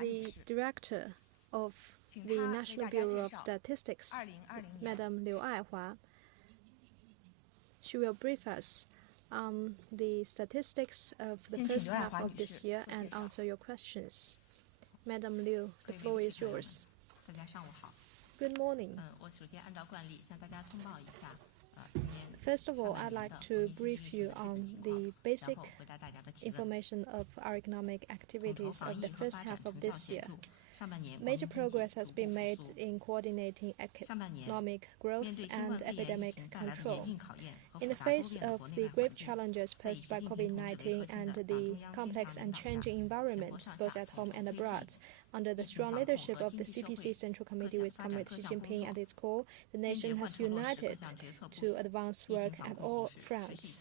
the Director of the National Bureau of Statistics, Madam Liu Aihua. She will brief us on the statistics of the first half of this year and answer your questions. Madam Liu, the floor is yours. Good morning. First of all, I'd like to brief you on the basic information of our economic activities of the first half of this year. Major progress has been made in coordinating economic growth and epidemic control. In the face of the grave challenges posed by COVID-19 and the complex and changing environment, both at home and abroad, under the strong leadership of the CPC Central Committee with Comrade Xi Jinping at its core, the nation has united to advance work at all fronts.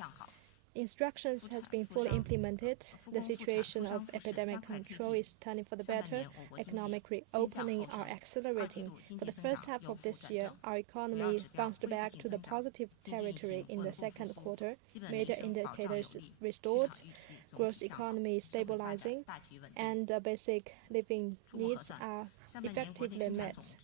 Instructions has been fully implemented. The situation of epidemic control is turning for the better. Economic reopening are accelerating. For the first half of this year, our economy bounced back to the positive territory in the second quarter. Major indicators restored, gross economy stabilizing, and basic living needs are effectively met.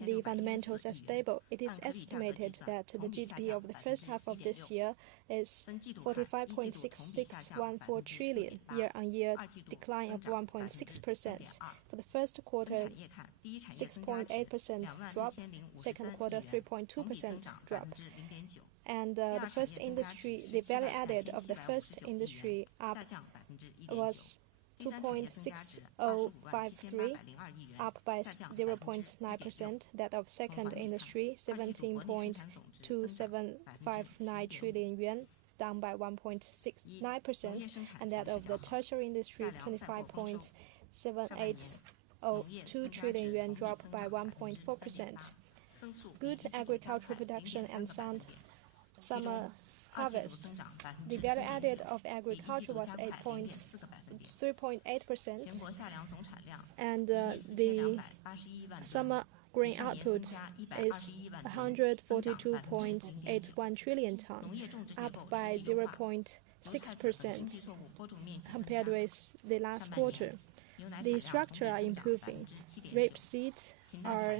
The fundamentals are stable. It is estimated that the GDP of the first half of this year is 45.6614 trillion, year-on-year decline of 1.6%. For the first quarter, 6.8% drop, second quarter 3.2% drop. And the value added of the first industry up was 2.6053, up by 0.9%. That of second industry, 17.2759 trillion yuan, down by 1.69%, and that of the tertiary industry, 25.7802 trillion yuan, dropped by 1.4%. Good agricultural production and sound summer harvest. The value added of agriculture was 3.8%, and the summer grain output is 142.81 trillion ton, up by 0.6% compared with the last quarter. The structure are improving. Rapeseed are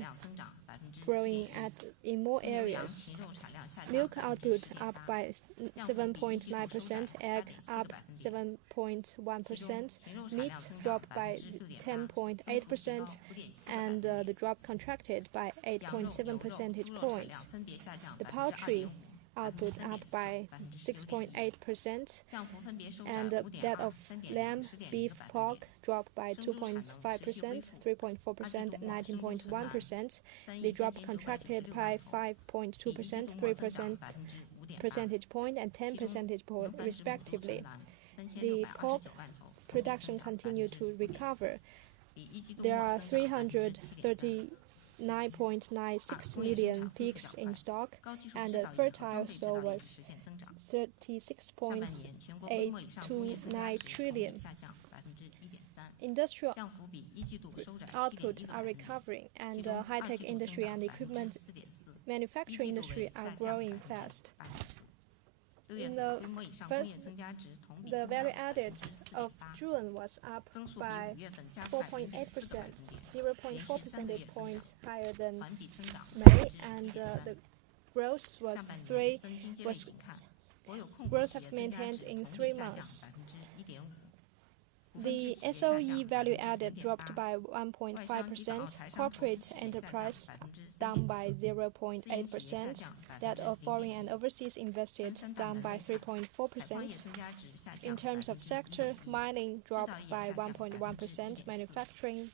growing in more areas. Milk output up by 7.9%, egg up 7.1%, meat dropped by 10.8%, and the drop contracted by 8.7 percentage points. The poultry output up by 6.8%, and that of lamb, beef, pork dropped by 2.5%, 3.4%, and 19.1%. The drop contracted by 5.2%, 3% percentage point, and 10 percentage point respectively. The pork production continued to recover. There are 339.96 million pigs in stock, and the fertile soil was 36.829 trillion. Industrial output are recovering, and high-tech industry and equipment manufacturing industry are growing fast. In the value added of June was up by 4.8%, 0.4 percentage points higher than May, and the growth growth have maintained in 3 months. The SOE value added dropped by 1.5%, corporate enterprise down by 0.8%, that of foreign and overseas invested down by 3.4%. In terms of sector, mining dropped by 1.1%, manufacturing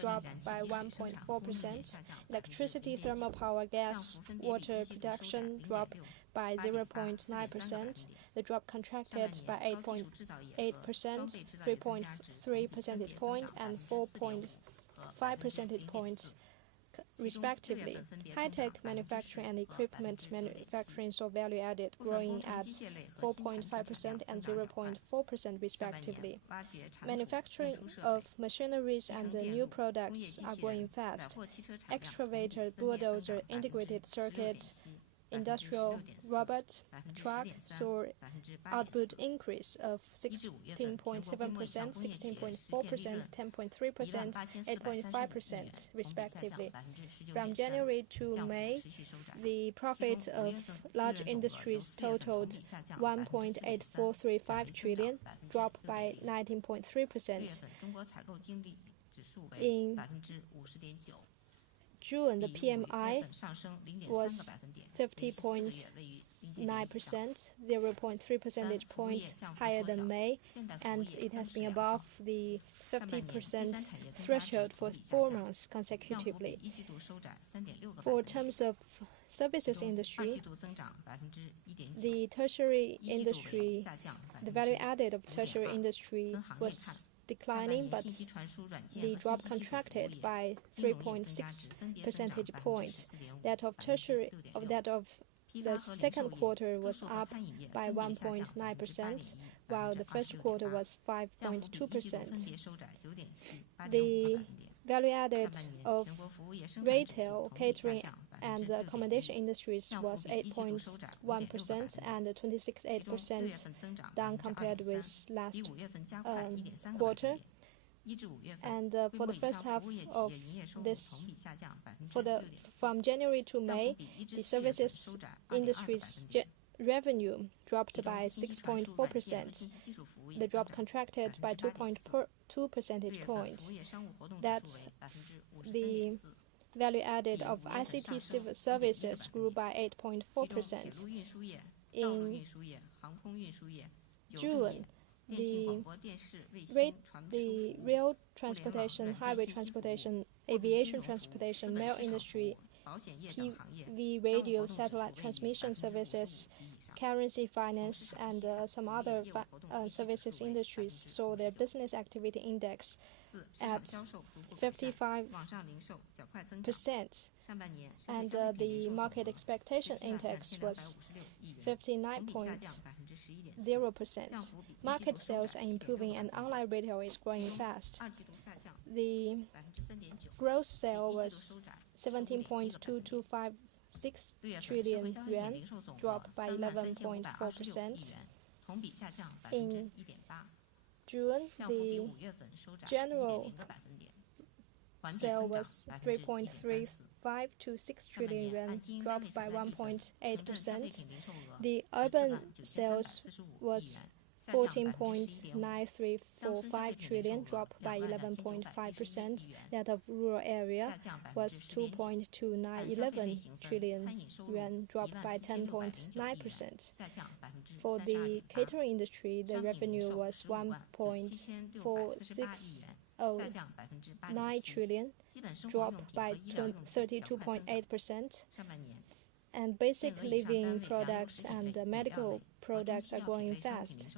dropped by 1.4%, electricity, thermal power, gas, water production dropped by 0.9%. The drop contracted by 8.8%, 3.3 percentage point, and 4.5 percentage points respectively. High-tech manufacturing and equipment manufacturing saw value added growing at 4.5% and 0.4% respectively. Manufacturing of machineries and new products are growing fast. Excavator, bulldozer, integrated circuit, industrial robot truck saw output increase of 16.7%, 16.4%, 10.3%, 8.5% respectively. From January to May, the profit of large industries totaled 1.8435 trillion, dropped by 19.3%. In June, the PMI was 50.9%, 0.3 percentage points higher than May, and it has been above the 50% threshold for 4 months consecutively. For terms of services industry, the tertiary industry, the value added of tertiary industry was declining, but the drop contracted by 3.6 percentage points. That of the second quarter was up by 1.9%, while the first quarter was 5.2%. The value added of retail, catering, and accommodation industries was 8.1% and 26.8% down compared with last quarter. And for the first half of this, from January to May, the services industry's revenue dropped by 6.4%. The drop contracted by 2.2 percentage points. That's the value added of ICT services grew by 8.4%. In June, the rail transportation, highway transportation, aviation transportation, mail industry, TV, radio, satellite transmission services, currency currency finance, and some other services industries saw their business activity index at 55%, and the market expectation index was 59.0%. Market sales are improving and online retail is growing fast. The gross sale was 17.2256 trillion yuan, dropped by 11.4%. In June, the general sale was 3.3526 trillion yuan, dropped by 1.8%. The urban sales was 14.9345 trillion, dropped by 11.5%. That of rural area was 2.2911 trillion yuan, dropped by 10.9%. For the catering industry, the revenue was 1.4609 trillion, dropped by 32.8%. And basic living products and medical products are growing fast.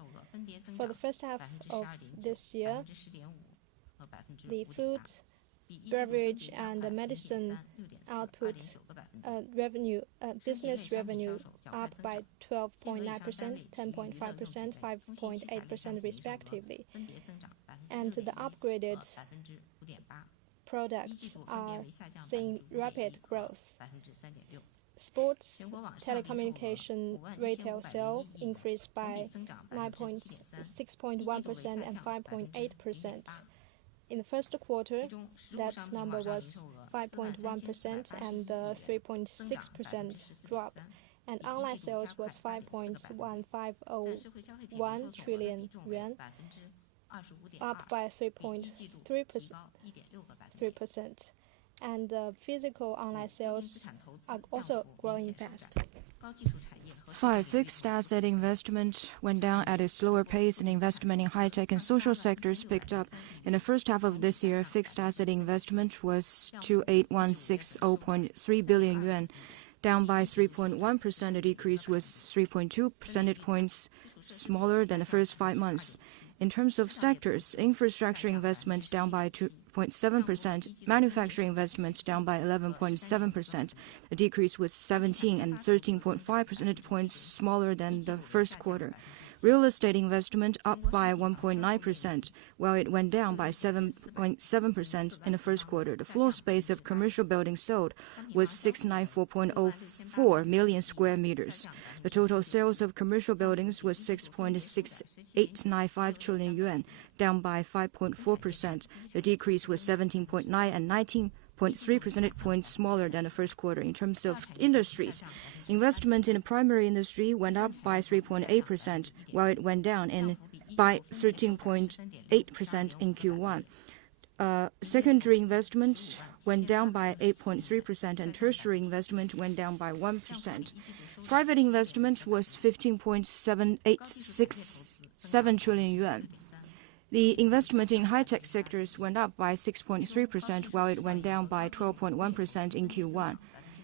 For the first half of this year, the food, beverage, and medicine output business revenue up by 12.9%, 10.5%, 5.8% respectively. And the upgraded products are seeing rapid growth. Sports, telecommunication retail sale increased by 6.1% and 5.8%. In the first quarter, that number was 5.1% and 3.6% drop. And online sales was 5.1501 trillion yuan, up by 3.3%. And physical online sales are also growing fast. 5. Fixed asset investment went down at a slower pace, and investment in high-tech and social sectors picked up. In the first half of this year, fixed asset investment was 28,160.3 billion yuan, down by 3.1%. The decrease was 3.2 percentage points smaller than the first 5 months. In terms of sectors, infrastructure investment down by 2.7%, manufacturing investment down by 11.7%. The decrease was 17 and 13.5 percentage points smaller than the first quarter. Real estate investment up by 1.9%, while it went down by 7.7% in the first quarter. The floor space of commercial buildings sold was 694.04 million square meters. The total sales of commercial buildings was 6.6895 trillion yuan, down by 5.4%. The decrease was 17.9 and 19.3 percentage points smaller than the first quarter. In terms of industries, investment in the primary industry went up by 3.8%, while it went down by 13.8% in Q1. Secondary investment went down by 8.3%, and tertiary investment went down by 1%. Private investment was 15.7867 trillion yuan. The investment in high-tech sectors went up by 6.3%, while it went down by 12.1% in Q1.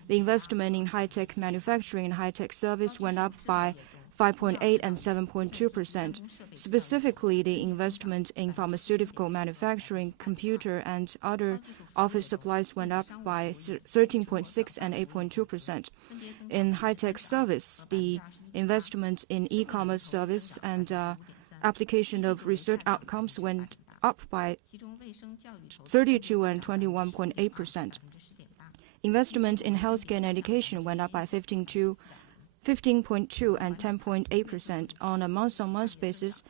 The investment in high-tech manufacturing and high-tech service went up by 5.8% and 7.2%. Specifically, the investment in pharmaceutical manufacturing, computer, and other office supplies went up by 13.6% and 8.2%. In high-tech service, the investment in e-commerce service and application of research outcomes went up by 32% and 21.8%. Investment in healthcare and education went up by 15.2% and 10.8% on a month-on-month basis.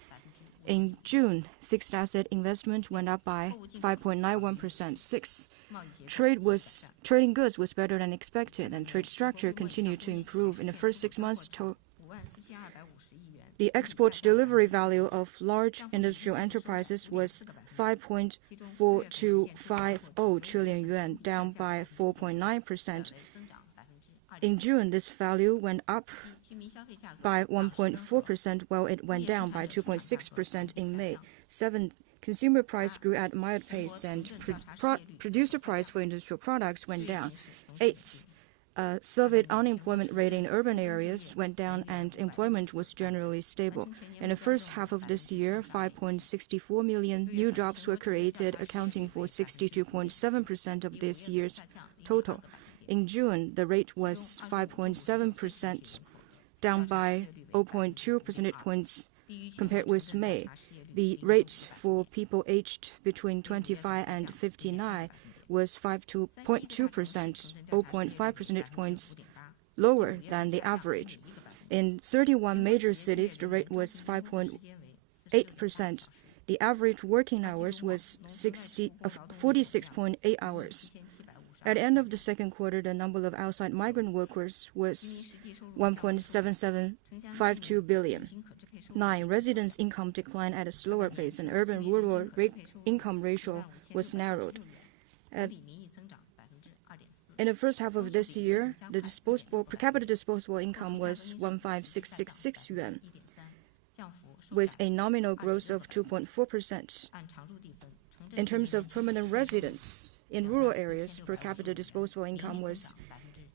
In June, fixed asset investment went up by 5.91%. Trading goods was better than expected, and trade structure continued to improve. In the first 6 months, the export delivery value of large industrial enterprises was 5.4250 trillion yuan, down by 4.9%. In June, this value went up by 1.4%, while it went down by 2.6% in May. 7. Consumer price grew at a mild pace, and producer price for industrial products went down. 8. Surveyed unemployment rate in urban areas went down, and employment was generally stable. In the first half of this year, 5.64 million new jobs were created, accounting for 62.7% of this year's total. In June, the rate was 5.7%, down by 0.2 percentage points compared with May. The rate for people aged between 25 and 59 was 5.2%, 0.5 percentage points lower than the average. In 31 major cities, the rate was 5.8%. The average working hours was 46.8 hours. At the end of the second quarter, the number of outside migrant workers was 1.7752 billion. 9. Residents' income declined at a slower pace, and urban-rural income ratio was narrowed. In the first half of this year, the per capita disposable income was 15666 yuan, with a nominal growth of 2.4%. In terms of permanent residents, in rural areas, per capita disposable income was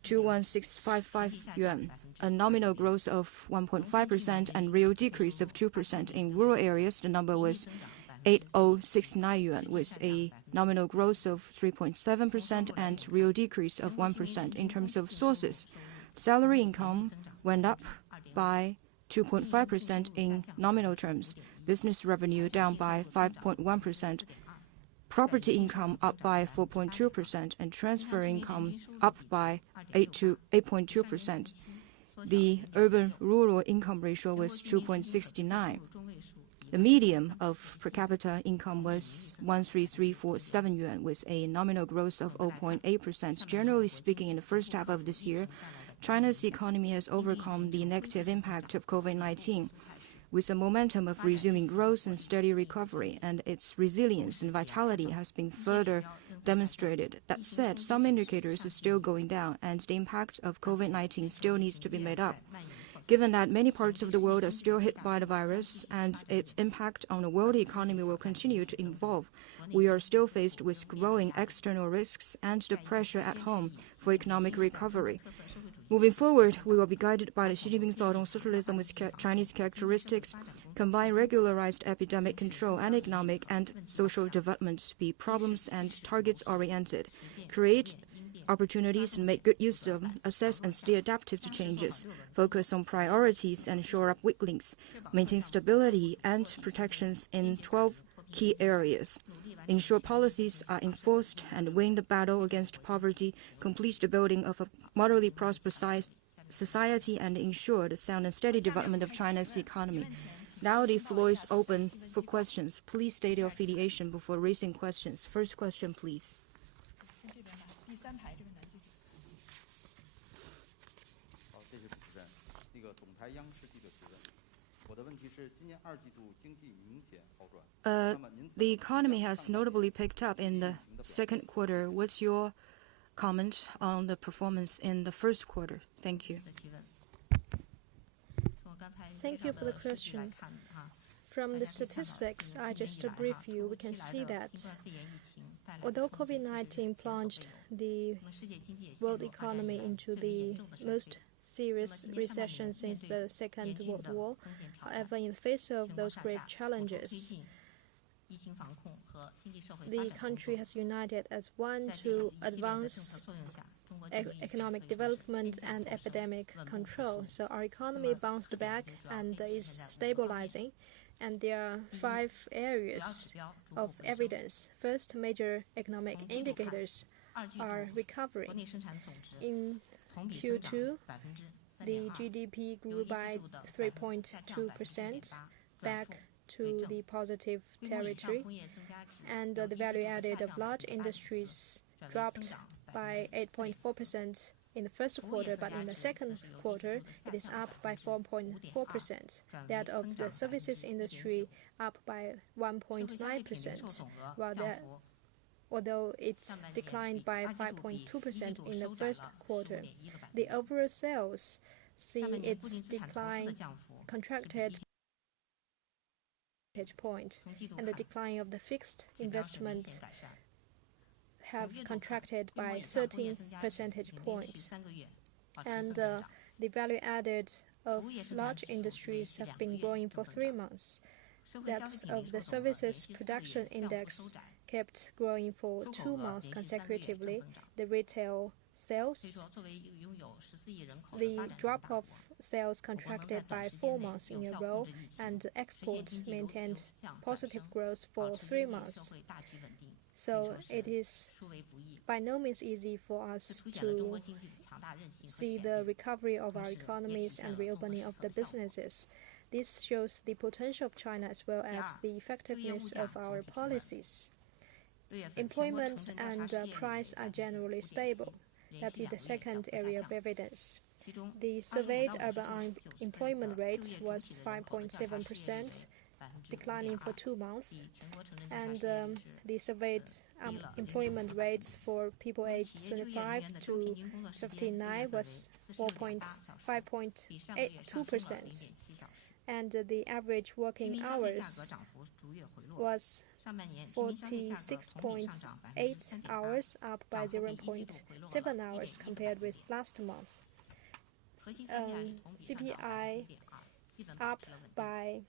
21655 yuan, a nominal growth of 1.5% and real decrease of 2%. In rural areas, the number was 8069 yuan, with a nominal growth of 3.7% and real decrease of 1%. In terms of sources, salary income went up by 2.5% in nominal terms, business revenue down by 5.1%, property income up by 4.2%, and transfer income up by 8.2%. The urban-rural income ratio was 2.69. The median of per capita income was 13347 yuan, with a nominal growth of 0.8%. Generally speaking, in the first half of this year, China's economy has overcome the negative impact of COVID-19 with a momentum of resuming growth and steady recovery, and its resilience and vitality has been further demonstrated. That said, some indicators are still going down, and the impact of COVID-19 still needs to be made up. Given that many parts of the world are still hit by the virus and its impact on the world economy will continue to evolve, we are still faced with growing external risks and the pressure at home for economic recovery. Moving forward, we will be guided by the Xi Jinping thought on socialism with Chinese characteristics, combine regularized epidemic control and economic and social development, be problems and targets oriented, create opportunities and make good use of them, assess and stay adaptive to changes, focus on priorities and shore up weak links, maintain stability and protections in 12 key areas, ensure policies are enforced and win the battle against poverty, complete the building of a moderately prosperous society, and ensure the sound and steady development of China's economy. Now the floor is open for questions. Please state your affiliation before raising questions. First question, please. The economy has notably picked up in the second quarter. What's your comment on the performance in the first quarter? Thank you. Thank you for the question. From the statistics I just brief you, we can see that although COVID-19 plunged the world economy into the most serious recession since the Second World War, however, in the face of those grave challenges, the country has united as one to advance economic development and epidemic control. So our economy bounced back and is stabilizing. And there are 5 areas of evidence. First, major economic indicators are recovering. In Q2, the GDP grew by 3.2%, back to the positive territory, and the value added of large industries dropped by 8.4% in the first quarter, but in the second quarter, it is up by 4.4%. That of the services industry up by 1.9%, while although it declined by 5.2% in the first quarter. The overall sales see its decline contracted point, and the decline of the fixed investment have contracted by 13 percentage points. And the value added of large industries have been growing for 3 months. That of the services production index kept growing for 2 months consecutively. The retail sales, the drop-off sales contracted by 4 months in a row, and exports maintained positive growth for 3 months. So it is by no means easy for us to see the recovery of our economies and reopening of the businesses. This shows the potential of China as well as the effectiveness of our policies. Employment and price are generally stable. That is the second area of evidence. The surveyed urban unemployment rate was 5.7%, declining for 2 months, and the surveyed employment rate for people aged 25 to 59 was 5.82%, and the average working hours was 46.8 hours, up by 0.7 hours compared with last month. CPI up by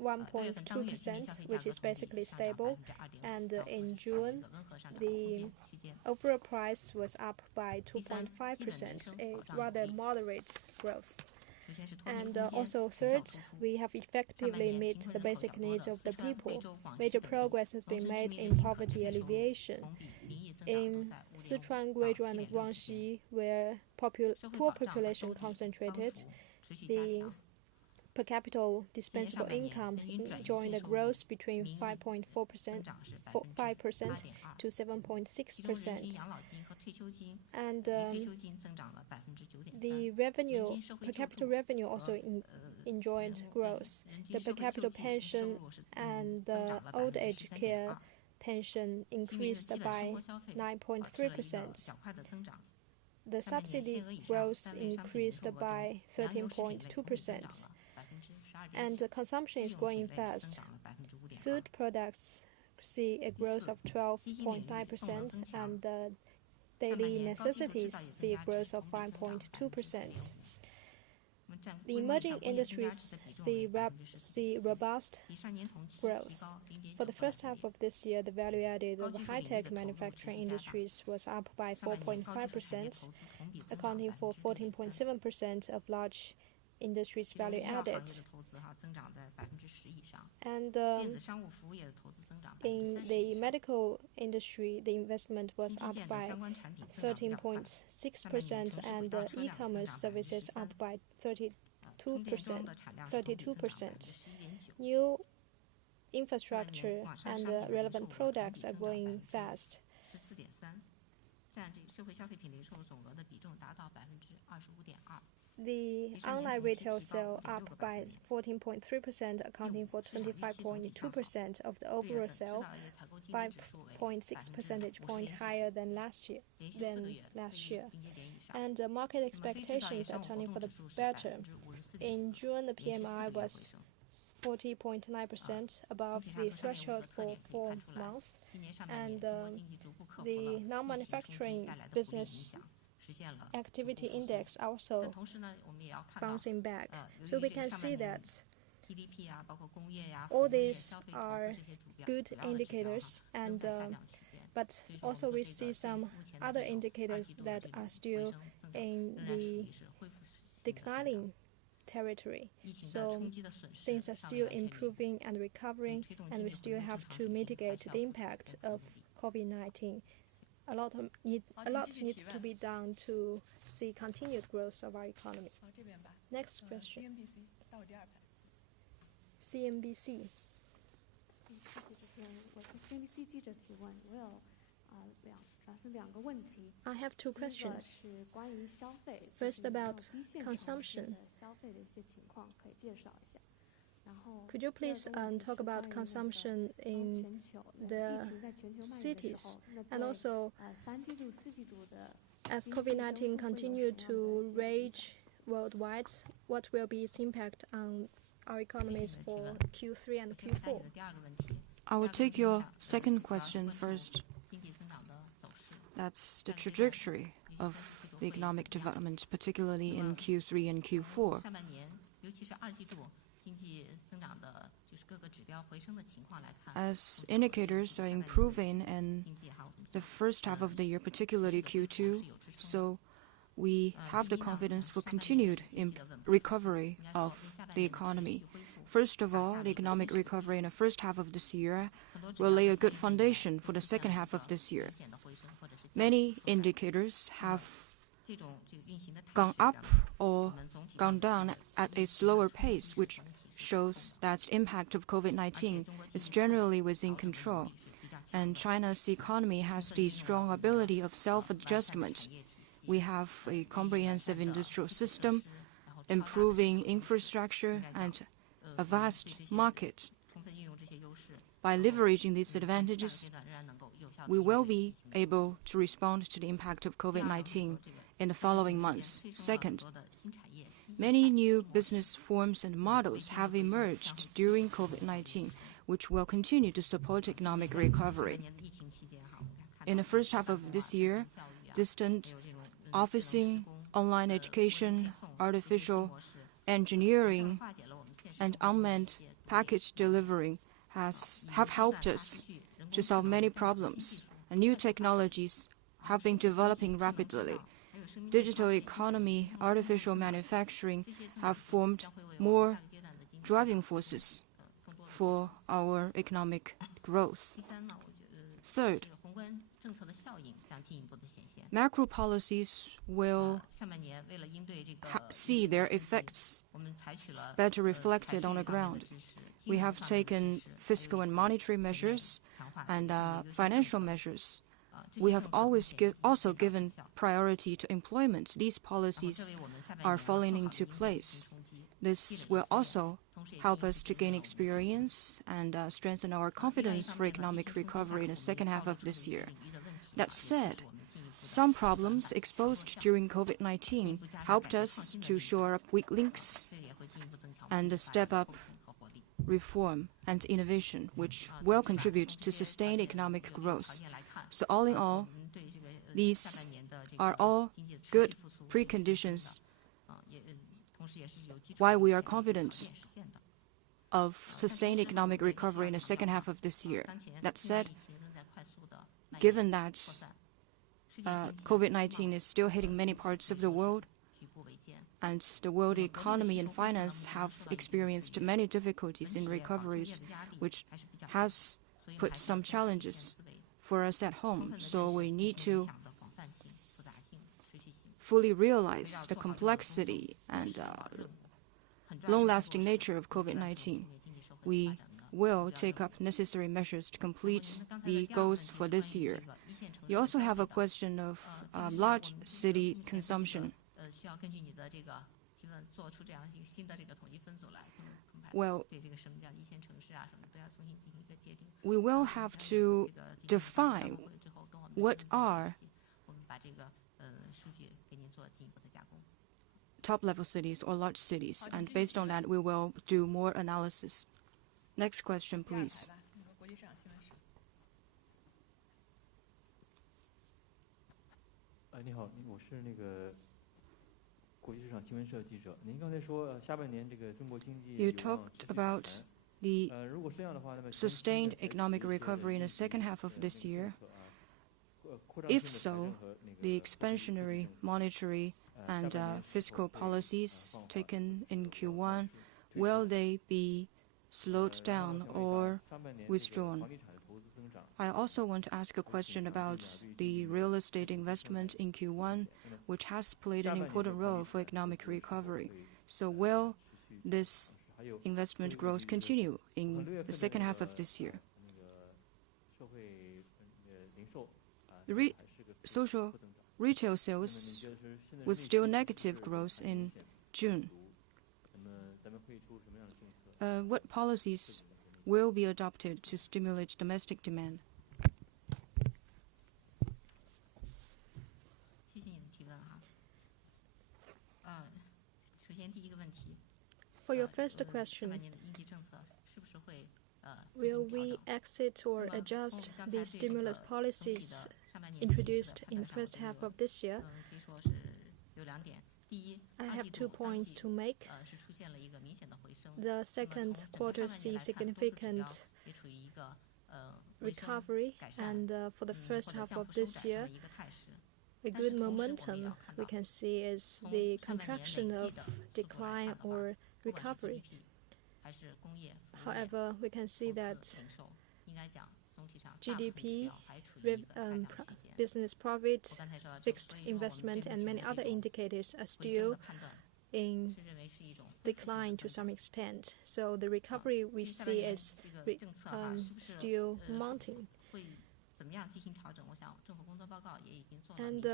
1.2%, which is basically stable, and in June, the overall price was up by 2.5%, a rather moderate growth. And also third, we have effectively met the basic needs of the people. Major progress has been made in poverty alleviation. In Sichuan, Guizhou, and Guangxi, where poor population concentrated, the per capita dispensable income enjoying a growth between 5% to 7.6%. And the revenue, per capita revenue also enjoyed growth. The per capita pension and the old age care pension increased by 9.3%. The subsidy growth increased by 13.2%. And the consumption is growing fast. Food products see a growth of 12.9%, and daily necessities see a growth of 5.2%. The emerging industries see robust growth. For the first half of this year, the value added of high-tech manufacturing industries was up by 4.5%, accounting for 14.7% of large industries value added. And in the medical industry, the investment was up by 13.6%, and e-commerce services up by 32%. New infrastructure and relevant products are growing fast. The online retail sale up by 14.3%, accounting for 25.2% of the overall sale, 5.6 percentage points higher than last year. And market expectations are turning for the better. In June, the PMI was 40.9%, above the threshold for 4 months, and the non-manufacturing business activity index also bouncing back. So we can see that all these are good indicators, and but also we see some other indicators that are still in the declining territory. So things are still improving and recovering, and we still have to mitigate the impact of COVID-19. A lot needs to be done to see continued growth of our economy. Next question. CNBC. I have two questions. First, about consumption. Could you please talk about consumption in the cities, and also as COVID-19 continues to rage worldwide, what will be its impact on our economies for Q3 and Q4? I will take your second question first. That's the trajectory of the economic development, particularly in Q3 and Q4. As indicators are improving in the first half of the year, particularly Q2, so we have the confidence for continued recovery of the economy. First of all, the economic recovery in the first half of this year will lay a good foundation for the second half of this year. Many indicators have gone up or gone down at a slower pace, which shows that the impact of COVID-19 is generally within control. And China's economy has the strong ability of self-adjustment. We have a comprehensive industrial system, improving infrastructure, and a vast market. By leveraging these advantages, we will be able to respond to the impact of COVID-19 in the following months. Second, many new business forms and models have emerged during COVID-19, which will continue to support economic recovery. In the first half of this year, distant officing, online education, artificial engineering, and unmanned package delivering have helped us to solve many problems. And new technologies have been developing rapidly. Digital economy, artificial manufacturing have formed more driving forces for our economic growth. Third, macro policies will see their effects better reflected on the ground. We have taken fiscal and monetary measures and financial measures. We have always also given priority to employment. These policies are falling into place. This will also help us to gain experience and strengthen our confidence for economic recovery in the second half of this year. That said, some problems exposed during COVID-19 helped us to shore up weak links and step up reform and innovation, which will contribute to sustained economic growth. So all in all, these are all good preconditions why we are confident of sustained economic recovery in the second half of this year. That said, given that COVID-19 is still hitting many parts of the world, and the world economy and finance have experienced many difficulties in recoveries, which has put some challenges for us at home. So we need to fully realize the complexity and long-lasting nature of COVID-19. We will take up necessary measures to complete the goals for this year. You also have a question of large city consumption. Well, we will have to define what are top-level cities or large cities, and based on that, we will do more analysis. Next question, please. 你好，我是那个国际市场新闻社记者。您刚才说下半年这个中国经济 You talked about the sustained economic recovery in the second half of this year. If so, the expansionary monetary and fiscal policies taken in Q1, will they be slowed down or withdrawn? I also want to ask a question about the real estate investment in Q1, which has played an important role for economic recovery. So will this investment growth continue in the second half of this year? The social retail sales was still negative growth in June. What policies will be adopted to stimulate domestic demand? For your first question, will we exit or adjust the stimulus policies introduced in the first half of this year? I have 2 points to make. The second quarter sees significant recovery, and for the first half of this year, a good momentum we can see is the contraction of decline or recovery. However, we can see that GDP, business profit, fixed investment, and many other indicators are still in decline to some extent. So the recovery we see is still mounting. And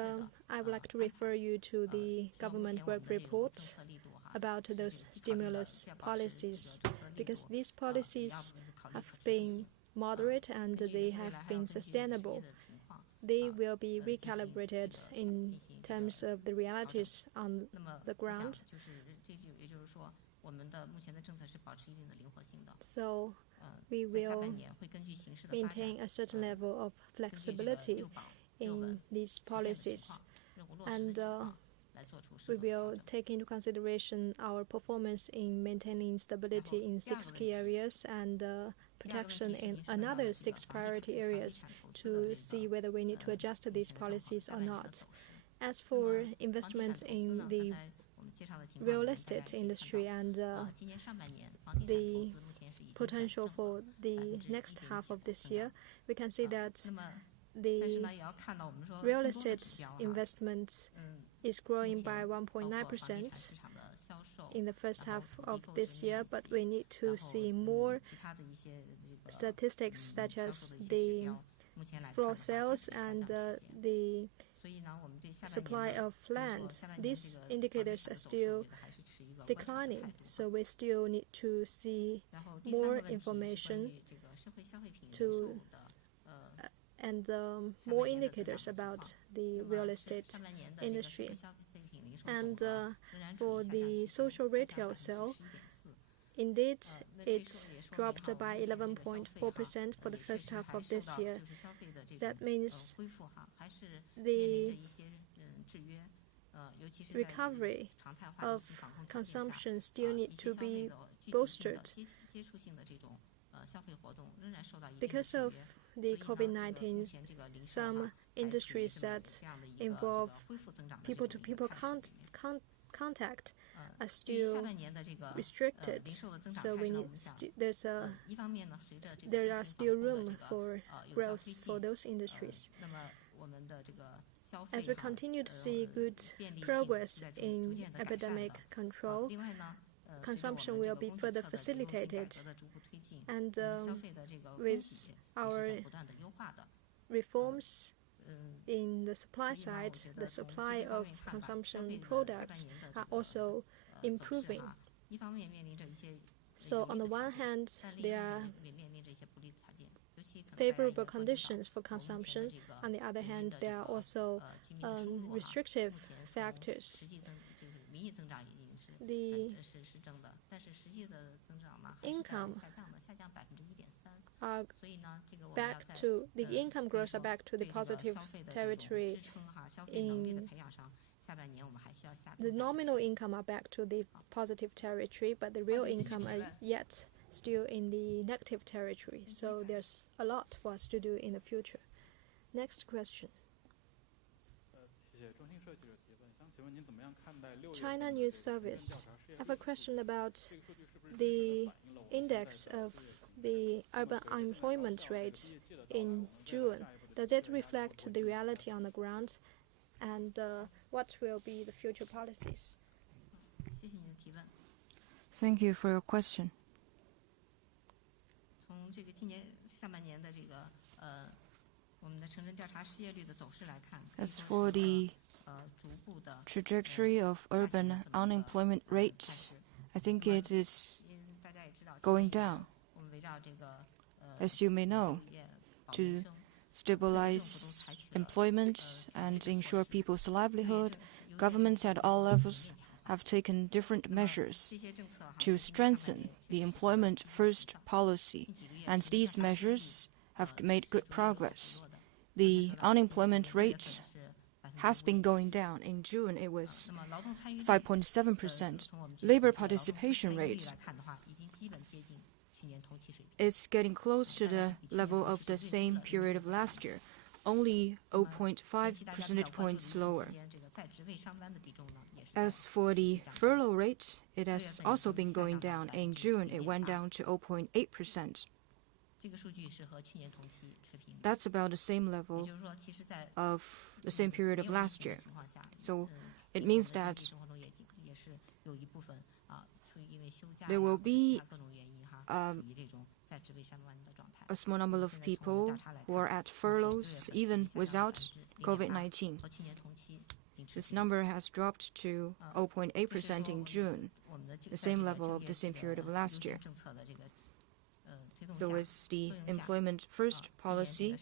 I would like to refer you to the government work report about those stimulus policies, because these policies have been moderate and they have been sustainable. They will be recalibrated in terms of the realities on the ground. So we will maintain a certain level of flexibility in these policies, and we will take into consideration our performance in maintaining stability in 6 key areas and protection in another 6 priority areas to see whether we need to adjust these policies or not. As for investment in the real estate industry and the potential for the next half of this year, we can see that the real estate investment is growing by 1.9% in the first half of this year, but we need to see more statistics such as the floor sales and the supply of land. These indicators are still declining, so we still need to see more information to and more indicators about the real estate industry. And for the social retail sale, indeed, it dropped by 11.4% for the first half of this year. That means the recovery of consumption still need to be bolstered. Because of the COVID-19, some industries that involve people-to-people contact are still restricted. So there are still room for growth for those industries. As we continue to see good progress in epidemic control, consumption will be further facilitated. And with our reforms in the supply side, the supply of consumption products are also improving. So on the one hand, there are favorable conditions for consumption. On the other hand, there are also restrictive factors. The income growth are back to the positive territory. The nominal income are back to the positive territory, but the real income are yet still in the negative territory. So there's a lot for us to do in the future. Next question. China News Service. I have a question about the index of the urban unemployment rate in June. Does it reflect the reality on the ground? And what will be the future policies? Thank you for your question. As for the trajectory of urban unemployment rates, I think it is going down. As you may know, to stabilize employment and ensure people's livelihood, governments at all levels have taken different measures to strengthen the employment-first policy, and these measures have made good progress. The unemployment rate has been going down. In June, it was 5.7%. Labor participation rate is getting close to the level of the same period of last year, only 0.5 percentage points lower. As for the furlough rate, it has also been going down. In June, it went down to 0.8%. That's about the same level of the same period of last year. So it means that there will be a small number of people who are at furloughs even without COVID-19. This number has dropped to 0.8% in June, the same level of the same period of last year. So with the employment-first policy,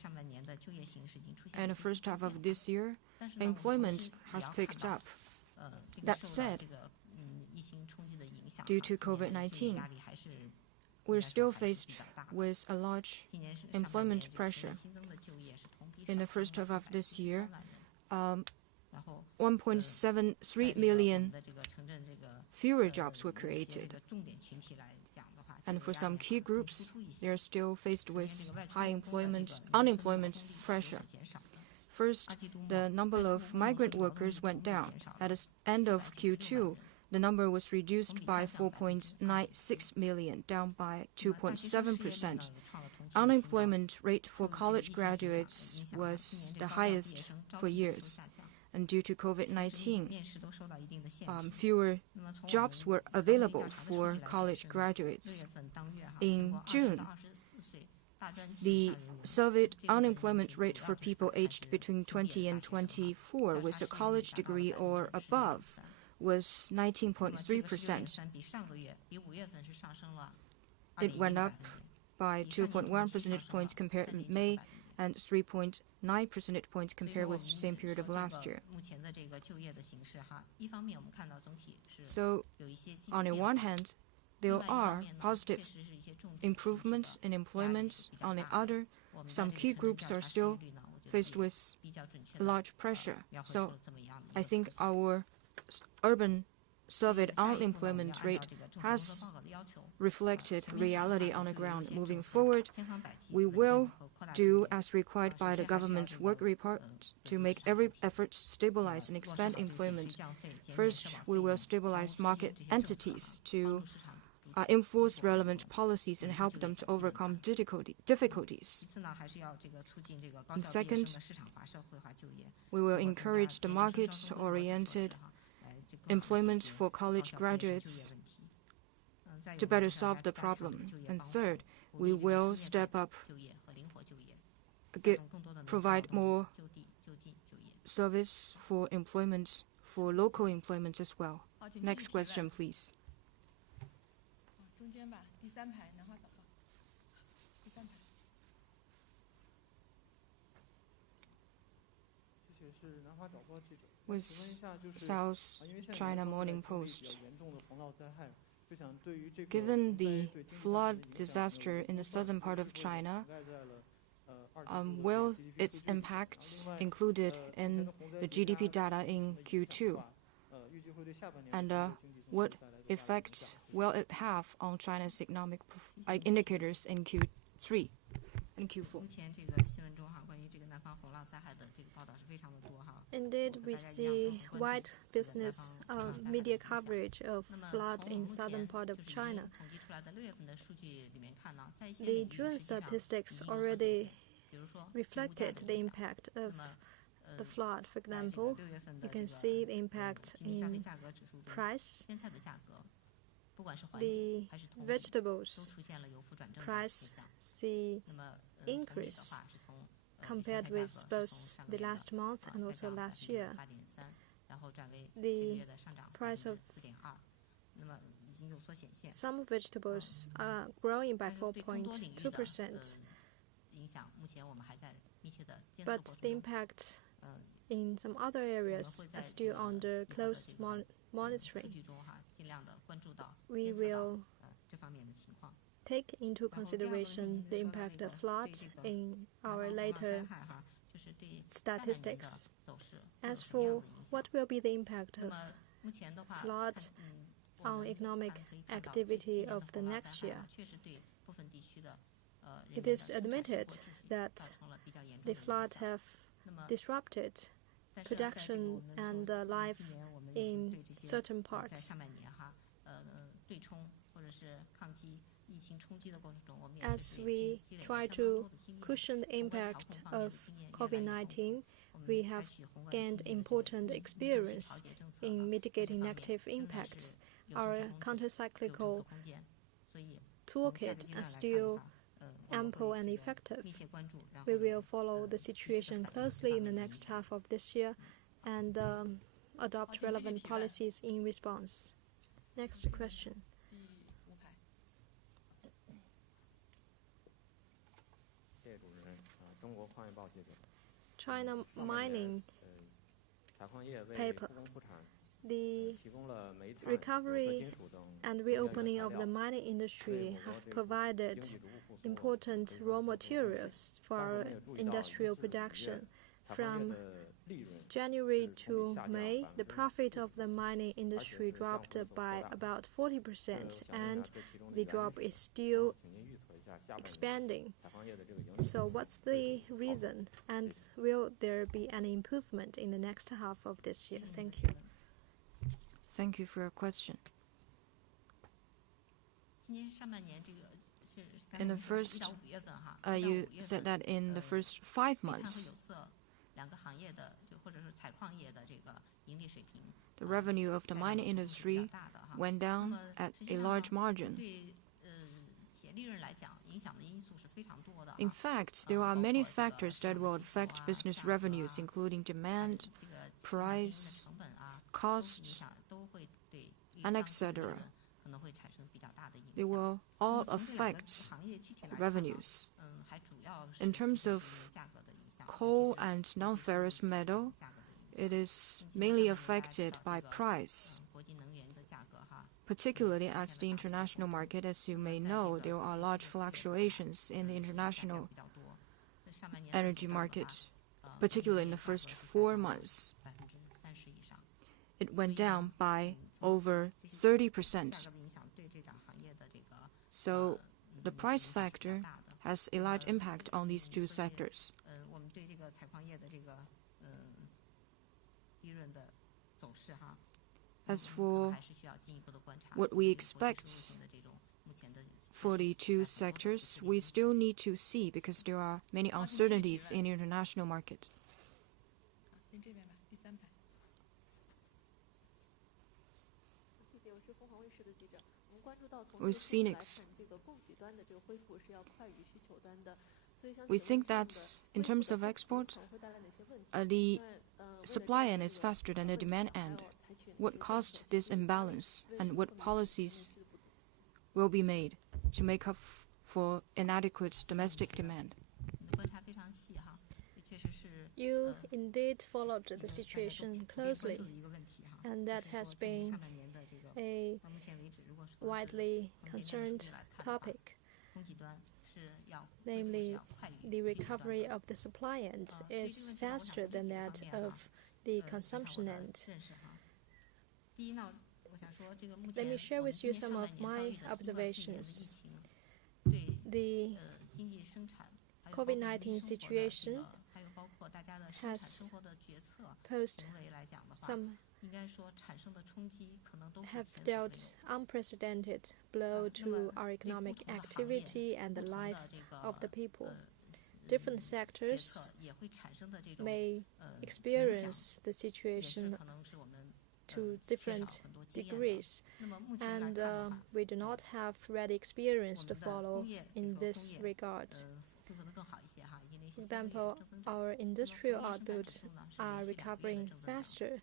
and the first half of this year, employment has picked up. That said, due to COVID-19, we're still faced with a large employment pressure. In the first half of this year, 1.73 million fewer jobs were created. And for some key groups, they are still faced with high unemployment pressure. First, the number of migrant workers went down. At the end of Q2, the number was reduced by 4.96 million, down by 2.7%. Unemployment rate for college graduates was the highest for years. And due to COVID-19, fewer jobs were available for college graduates. In June, the surveyed unemployment rate for people aged between 20 and 24 with a college degree or above was 19.3%. It went up by 2.1 percentage points compared to May and 3.9 percentage points compared with the same period of last year. So, on the one hand, there are positive improvements in employment. On the other, some key groups are still faced with large pressure. So I think our urban surveyed unemployment rate has reflected reality on the ground. Moving forward, we will do as required by the government work report to make every effort to stabilize and expand employment. First, we will stabilize market entities to enforce relevant policies and help them to overcome difficulties. And second, we will encourage the market-oriented employment for college graduates to better solve the problem. And third, we will step up, provide more service for employment, for local employment as well. Next question, please. With South China Morning Post. Given the flood disaster in the southern part of China, will its impact included in the GDP data in Q2? And what effect will it have on China's economic indicators in Q3 and Q4? Indeed, we see wide business media coverage of flood in southern part of China. The June statistics already reflected the impact of the flood. For example, you can see the impact in price. The vegetables price see increase compared with both the last month and also last year. The price of some vegetables are growing by 4.2%, but the impact in some other areas are still under close monitoring. We will take into consideration the impact of flood in our later statistics. As for what will be the impact of flood on economic activity of the next year, it is admitted that the flood have disrupted production and life in certain parts. As we try to cushion the impact of COVID-19, we have gained important experience in mitigating negative impacts. Our countercyclical toolkit is still ample and effective. We will follow the situation closely in the next half of this year and adopt relevant policies in response. Next question. China mining paper. The recovery and reopening of the mining industry have provided important raw materials for our industrial production. From January to May, the profit of the mining industry dropped by about 40%, and the drop is still expanding. So what's the reason, and will there be any improvement in the next half of this year? Thank you. Thank you for your question. In the first, you said that in the first 5 months, the revenue of the mining industry went down at a large margin. In fact, there are many factors that will affect business revenues, including demand, price, cost, and etc. They will all affect revenues. In terms of coal and non-ferrous metal, it is mainly affected by price. Particularly at the international market, as you may know, there are large fluctuations in the international energy market. particularly in the first 4 months. It went down by over 30%. So the price factor has a large impact on these two sectors. As for what we expect for the two sectors, we still need to see because there are many uncertainties in the international market. With Phoenix, we think that in terms of export, the supply end is faster than the demand end. What caused this imbalance and what policies will be made to make up for inadequate domestic demand? You indeed followed the situation closely, and that has been a widely concerned topic. Namely, the recovery of the supply end is faster than that of the consumption end. Let me share with you some of my observations. The COVID-19 situation has posed have dealt unprecedented blow to our economic activity and the life of the people. Different sectors may experience the situation to different degrees, and we do not have ready experience to follow in this regard. For example, our industrial output are recovering faster.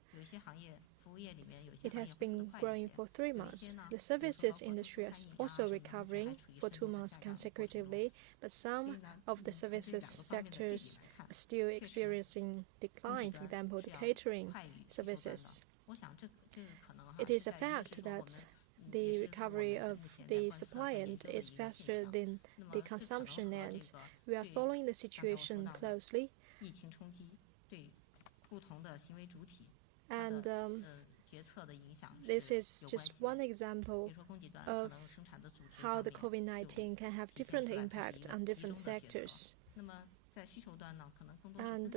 It has been growing for 3 months. The services industry is also recovering for 2 months consecutively, but some of the services sectors are still experiencing decline, for example, the catering services. It is a fact that the recovery of the supply end is faster than the consumption end. We are following the situation closely, and this is just one example of how the COVID-19 can have different impact on different sectors. And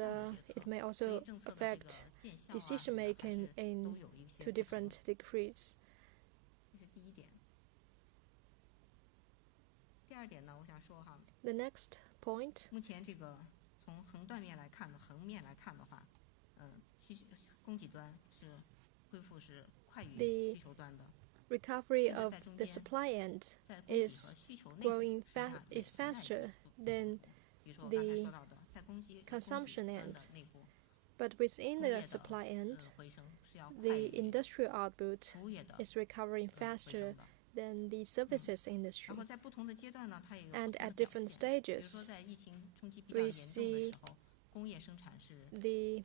it may also affect decision-making in 2 different degrees. The next point, the recovery of the supply end is faster than the consumption end. But within the supply end, the industrial output is recovering faster than the services industry. And at different stages, we see the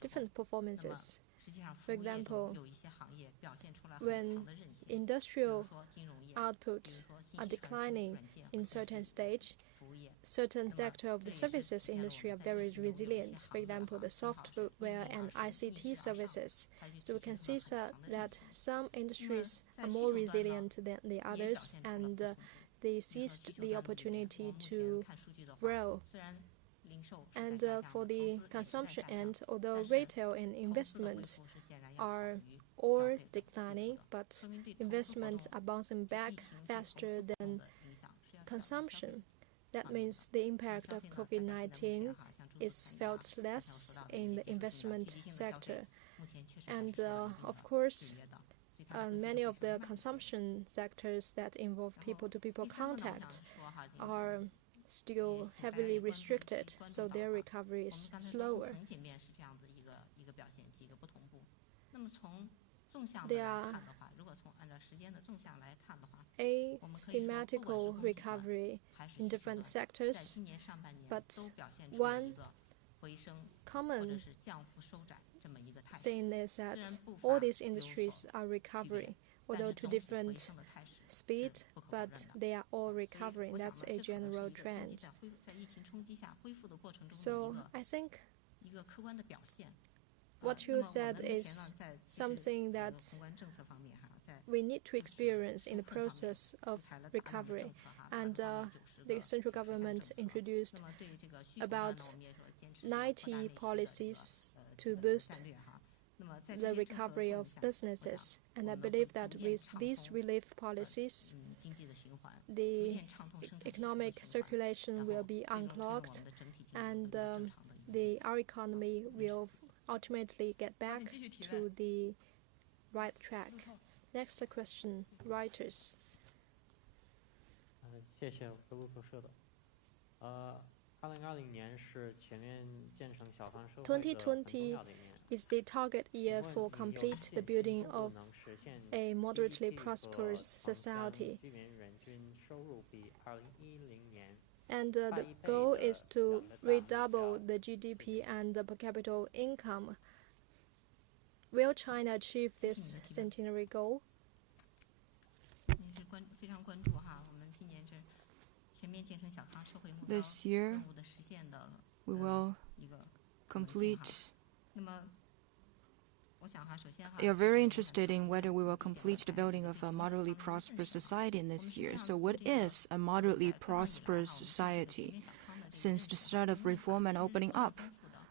different performances. For example, when industrial outputs are declining in certain stage, certain sector of the services industry are very resilient. For example, the software and ICT services. So we can see that some industries are more resilient than the others, and they seized the opportunity to grow. And for the consumption end, although retail and investment are all declining, but investments are bouncing back faster than consumption. That means the impact of COVID-19 is felt less in the investment sector. And of course, many of the consumption sectors that involve people-to-people contact are still heavily restricted, so their recovery is slower. There are thematical recovery in different sectors, but one common thing is that all these industries are recovering, although to different speed, but they are all recovering. That's a general trend. So I think what you said is something that we need to experience in the process of recovery. And the central government introduced about 90 policies to boost the recovery of businesses. And I believe that with these relief policies, the economic circulation will be unclogged, and our economy will ultimately get back to the right track. Next question, writers. 谢谢微博社的。2020年是全面建成小康社会的很重要的一年。 is the target year for complete the building of a moderately prosperous society. And the goal is to redouble the GDP and the per capita income. Will China achieve this centenary goal? This year, we will complete. You're very interested in whether we will complete the building of a moderately prosperous society in this year. So what is a moderately prosperous society? Since the start of reform and opening up,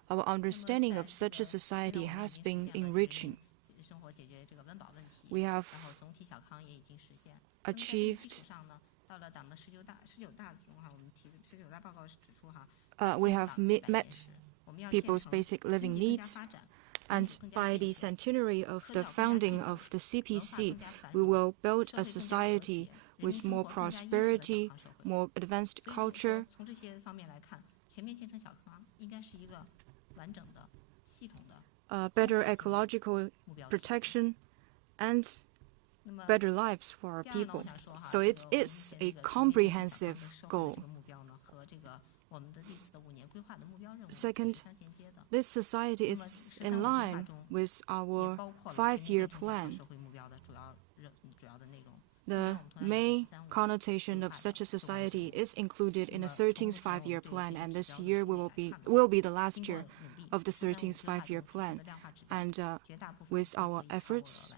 our understanding of such a society has been enriching. We have achieved, we have met people's basic living needs. And by the centenary of the founding of the CPC, we will build a society with more prosperity, more advanced culture, better ecological protection, and better lives for our people. So it is a comprehensive goal. Second, this society is in line with our 5-year plan. The main connotation of such a society is included in the 13th 5-year plan, and this year will be the last year of the 13th 5-year plan. And with our efforts,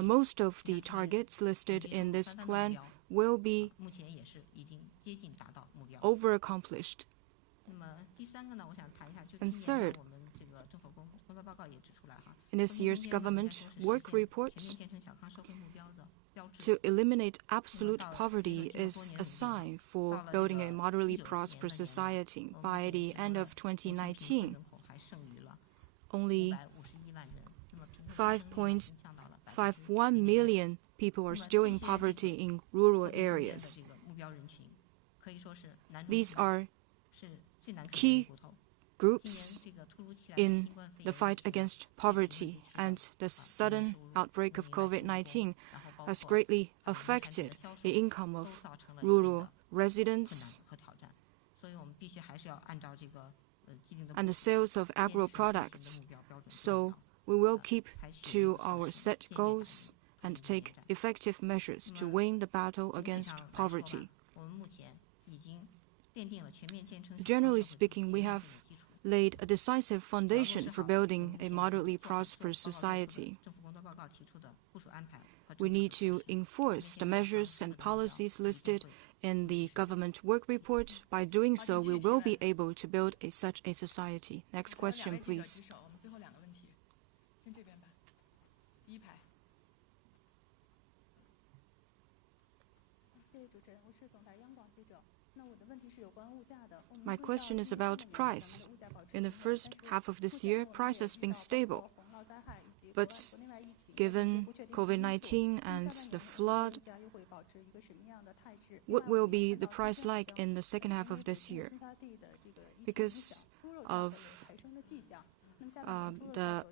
most of the targets listed in this plan will be over-accomplished. And third, in this year's government work report, to eliminate absolute poverty is a sign for building a moderately prosperous society. By the end of 2019, only 5.51 million people are still in poverty in rural areas. These are key groups in the fight against poverty, and the sudden outbreak of COVID-19 has greatly affected the income of rural residents and the sales of agro products. So we will keep to our set goals and take effective measures to win the battle against poverty. Generally speaking, we have laid a decisive foundation for building a moderately prosperous society. We need to enforce the measures and policies listed in the government work report. By doing so, we will be able to build such a society. Next question, please. My question is about price. In the first half of this year, price has been stable. But given COVID-19 and the flood, what will be the price like in the second half of this year? Because of the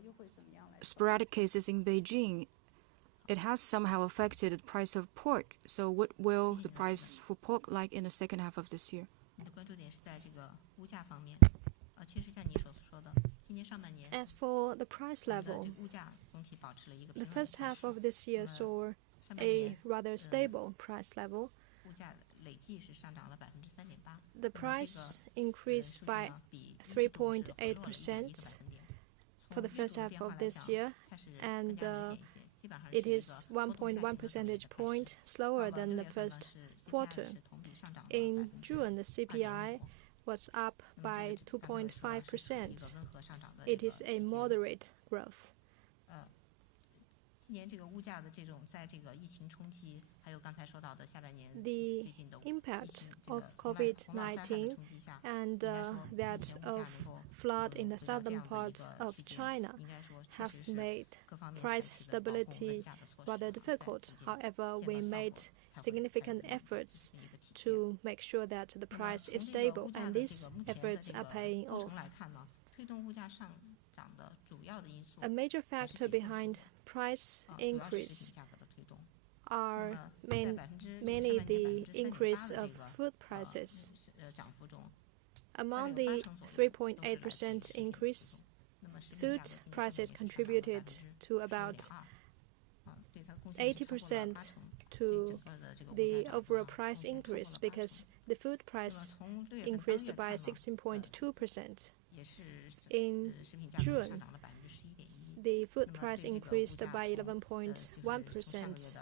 sporadic cases in Beijing, it has somehow affected the price of pork. So what will the price for pork like in the second half of this year? As for the price level, the first half of this year saw a rather stable price level. The price increased by 3.8% for the first half of this year, and it is 1.1 percentage point slower than the first quarter. In June, the CPI was up by 2.5%. It is a moderate growth. The impact of COVID-19 and that of flood in the southern part of China have made price stability rather difficult. However, we made significant efforts to make sure that the price is stable, and these efforts are paying off. A major factor behind price increase are mainly the increase of food prices. Among the 3.8% increase, food prices contributed to about 80% to the overall price increase, because the food price increased by 16.2%. In June, the food price increased by 11.1%.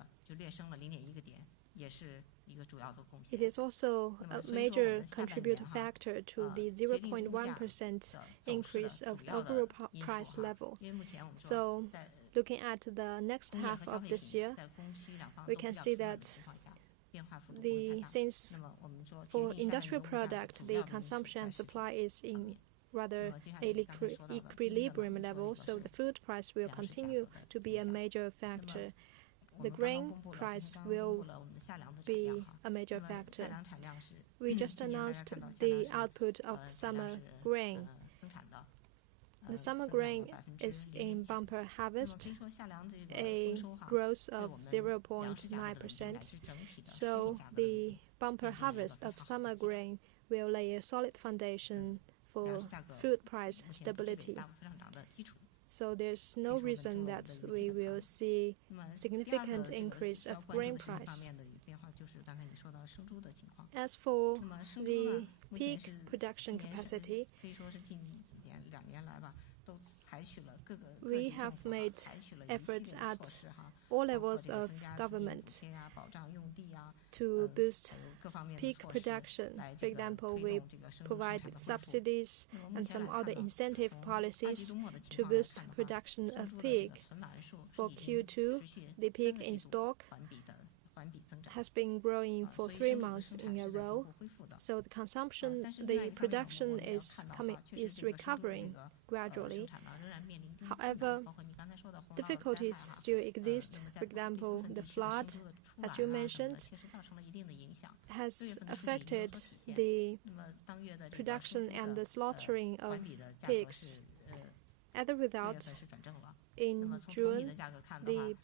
It is also a major contributing factor to the 0.1% increase of overall price level. So, looking at the next half of this year, we can see that since for industrial product, the consumption and supply is in rather equilibrium level, so the food price will continue to be a major factor. The grain price will be a major factor. We just announced the output of summer grain. The summer grain is in bumper harvest, a growth of 0.9%. So the bumper harvest of summer grain will lay a solid foundation for food price stability. So there's no reason that we will see significant increase of grain price. As for the pig production capacity, we have made efforts at all levels of government to boost pig production. For example, we provide subsidies and some other incentive policies to boost production of pig. For Q2, the pig in stock has been growing for 3 months in a row. So the production is recovering gradually. However, difficulties still exist. For example, the flood, as you mentioned, has affected the production and the slaughtering of pigs. As a result, in June, the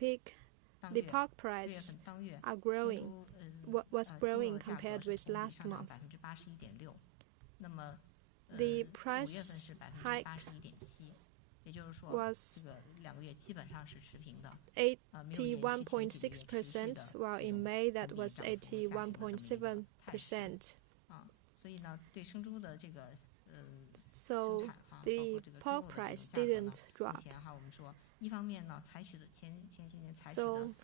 pork price was growing compared with last month. The price hike was 81.6%, while in May that was 81.7%. So the pork price didn't drop. So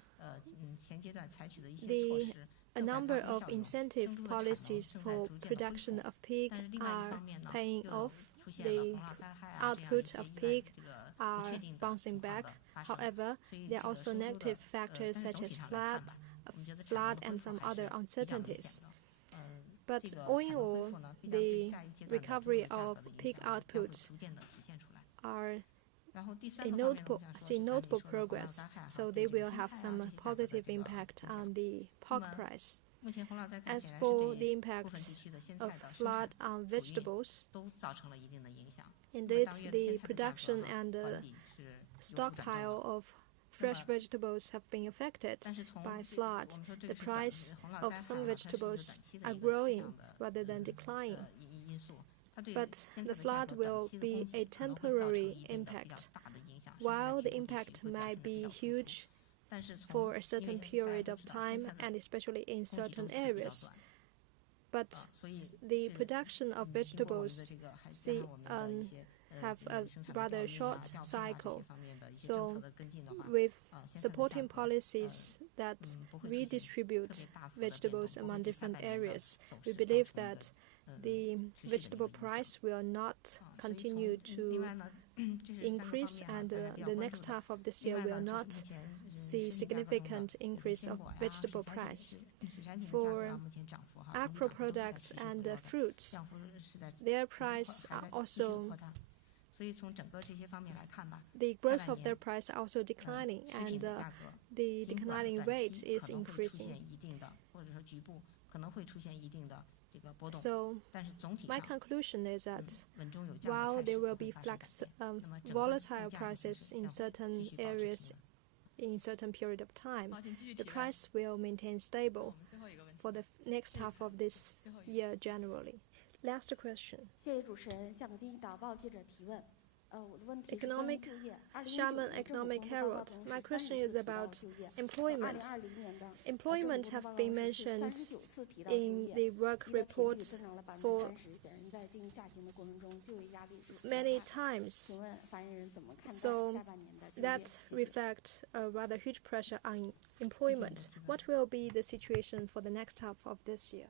a number of incentive policies for production of pig are paying off. The output of pig are bouncing back. However, there are also negative factors such as flood and some other uncertainties. But all in all, the recovery of pig output are see notable progress, so they will have some positive impact on the pork price. As for the impact of flood on vegetables, indeed the production and the stockpile of fresh vegetables have been affected by flood. The price of some vegetables are growing rather than declining. but the flood will be a temporary impact. While the impact might be huge for a certain period of time, and especially in certain areas, but the production of vegetables have a rather short cycle. So with supporting policies that redistribute vegetables among different areas, we believe that the vegetable price will not continue to increase, and the next half of this year will not see significant increase of vegetable price. For agro products and fruits, their price are also the growth of their price are also declining, and the declining rate is increasing. So my conclusion is that while there will be volatile prices in certain areas in certain period of time, the price will maintain stable for the next half of this year generally. Last question. Sharman Economic Herald. My question is about employment. Employment have been mentioned in the work reports for many times. So that reflects a rather huge pressure on employment. What will be the situation for the next half of this year?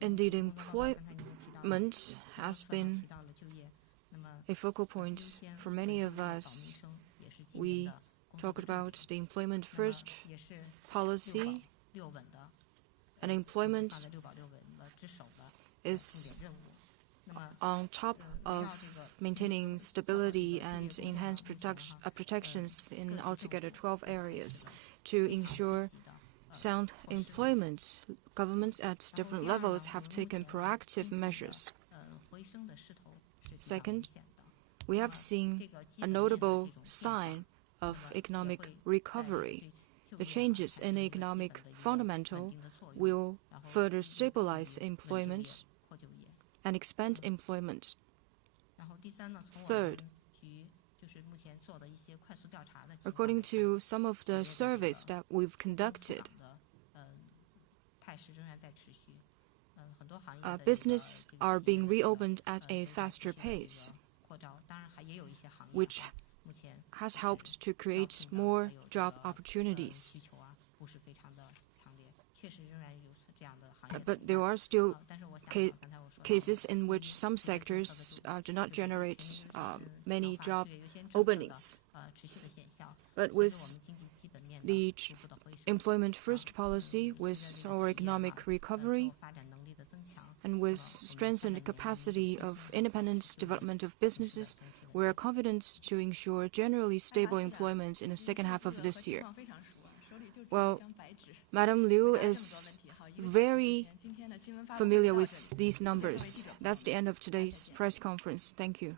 Indeed, employment has been a focal point for many of us. We talked about the employment first policy, and employment is on top of maintaining stability and enhanced protections in altogether 12 areas to ensure sound employment. Governments at different levels have taken proactive measures. Second, we have seen a notable sign of economic recovery. The changes in economic fundamental will further stabilize employment and expand employment. Third, according to some of the surveys that we've conducted, business are being reopened at a faster pace, which has helped to create more job opportunities. But there are still cases in which some sectors do not generate many job openings. But with the employment first policy, with our economic recovery, and with strengthened capacity of independent development of businesses, we are confident to ensure generally stable employment in the second half of this year. Well, Madam Liu is very familiar with these numbers. That's the end of today's press conference. Thank you.